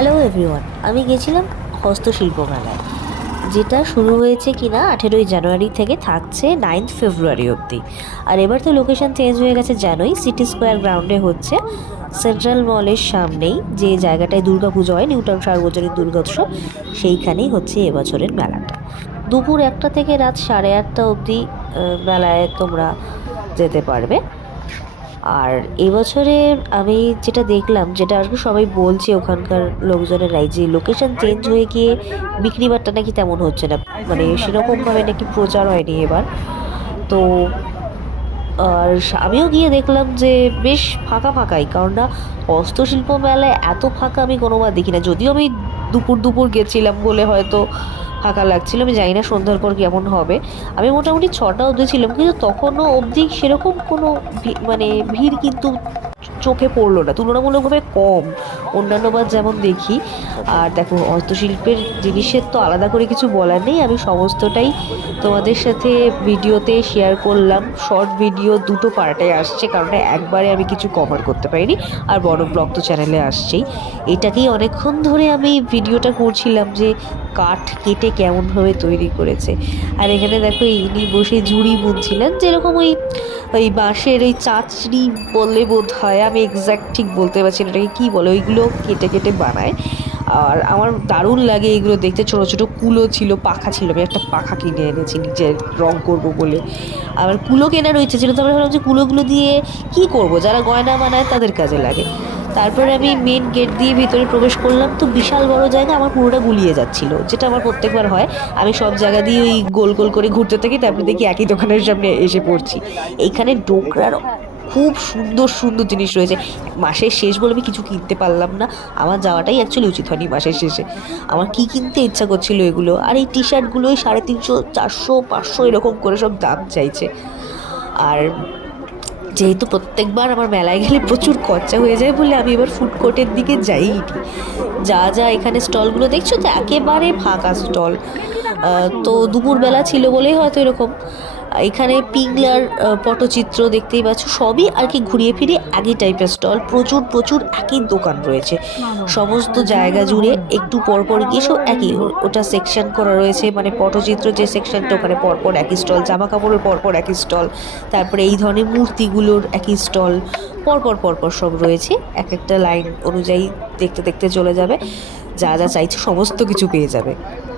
Hello everyone, আমি গেছিলাম হস্তশিল্প মেলায়, যেটা শুরু হয়েছে কিনা 18ই জানুয়ারি থেকে, থাকছে 9 ফেব্রুয়ারি অবধি। আর এবার তো লোকেশন চেঞ্জ হয়ে গেছে, জানোই, সিটি স্কোয়ার গ্রাউন্ডে হচ্ছে, সেন্ট্রাল মলের সামনেই, যে জায়গাটায় দুর্গাপুজো হয়, নিউটাউন সার্বজনীন দুর্গোৎসব, সেইখানেই হচ্ছে এবছরের মেলাটা। দুপুর 1টা থেকে রাত 8:30 অবধি মেলায় তোমরা যেতে পারবে। আর এবছরে আমি যেটা দেখলাম, যেটা আর কি সবাই বলছে ওখানকার লোকজনেরাই, যে লোকেশন চেঞ্জ হয়ে গিয়ে বিক্রি বাট্টা নাকি তেমন হচ্ছে না, মানে সেরকমভাবে নাকি প্রচার হয়নি এবার। তো আর আমিও গিয়ে দেখলাম যে বেশ ফাঁকা ফাঁকাই, কারণ না, হস্তশিল্প মেলায় এত ফাঁকা আমি কোনোবার দেখি না। যদিও আমি দুপুর দুপুর গেছিলাম বলে হয়তো ফাঁকা লাগছিল, আমি জানি না সন্ধ্যার পর কেমন হবে। আমি মোটামুটি 6টা অবধি ছিলাম, কিন্তু তখনও অবধি সেরকম কোনো মানে ভিড় কিন্তু চোখে পড়লো না, তুলনামূলকভাবে কম অন্যান্যবার যেমন দেখি। আর দেখো, হস্তশিল্পের জিনিসের তো আলাদা করে কিছু বলার নেই, আমি সমস্তটাই তোমাদের সাথে ভিডিওতে শেয়ার করলাম। শর্ট ভিডিও দুটো পার্টে আসছে, কারণ একবারে আমি কিছু কভার করতে পারিনি, আর বড় ব্লগ তো চ্যানেলে আসছেই। এটাকেই অনেকক্ষণ ধরে আমি ভিডিওটা করছিলাম, যে কাঠ কেটে কেমনভাবে তৈরি করেছে। আর এখানে দেখো, ইনি বসে ঝুড়ি বুনছিলেন, যেরকম ওই ওই বাঁশের ওই চাঁচড়ি বললে বোধ হয়, আমি এক্স্যাক্ট ঠিক বলতে পারছি না এটাকে কী বলে, ওইগুলো কেটে কেটে বানায়। আর আমার দারুণ লাগে এগুলো দেখতে। ছোটো ছোটো কুলো ছিল, পাখা ছিল, আমি একটা পাখা কিনে এনেছি নিজের রং করব বলে। আবার কুলো কেনার ইচ্ছে ছিল, তারপরে ভাবলাম যে কুলোগুলো দিয়ে কী করব, যারা গয়না বানায় তাদের কাজে লাগে। তারপরে আমি মেন গেট দিয়ে ভিতরে প্রবেশ করলাম, তো বিশাল বড় জায়গা, আমার পুরোটা গুলিয়ে যাচ্ছিল, যেটা আমার প্রত্যেকবার হয়। আমি সব জায়গা দিয়ে ওই গোল গোল করে ঘুরতে থাকি, তারপরে দেখি একই দোকানের সামনে এসে পড়ছি। এইখানে ডোকরার খুব সুন্দর সুন্দর জিনিস রয়েছে। মাসের শেষ বলে আমি কিছু কিনতে পারলাম না, আমার যাওয়াটাই অ্যাকচুয়ালি উচিত হয়নি মাসের শেষে। আমার কি কিনতে ইচ্ছা করছিল এগুলো, আর এই টি শার্টগুলোই 350, 400, 500 এরকম করে সব দাম চাইছে। আর যেহেতু প্রত্যেকবার আমার মেলায় গেলে প্রচুর খরচা হয়ে যায় বলে আমি এবার ফুড কোর্টের দিকে যাইনি। যা যা এখানে স্টলগুলো দেখছো, তো একেবারে ফাঁকা স্টল। তো দুপুরবেলা ছিল বলেই হয়তো এরকম। এখানে পিংলার পটচিত্র দেখতেই পাচ্ছ, সবই আর কি ঘুরিয়ে ফিরিয়ে একই টাইপের স্টল, প্রচুর প্রচুর একই দোকান রয়েছে সমস্ত জায়গা জুড়ে। একটু পরপর গিয়ে সব একই, ওটা সেকশন করা রয়েছে, মানে পটচিত্র যে সেকশনটা, ওখানে পরপর একই স্টল, জামা কাপড়ের পরপর একই স্টল, তারপরে এই ধরনের মূর্তিগুলোর একই স্টল, পরপর পরপর সব রয়েছে। এক একটা লাইন অনুযায়ী দেখতে দেখতে চলে যাবে, যা যা চাইছে সমস্ত কিছু পেয়ে যাবে।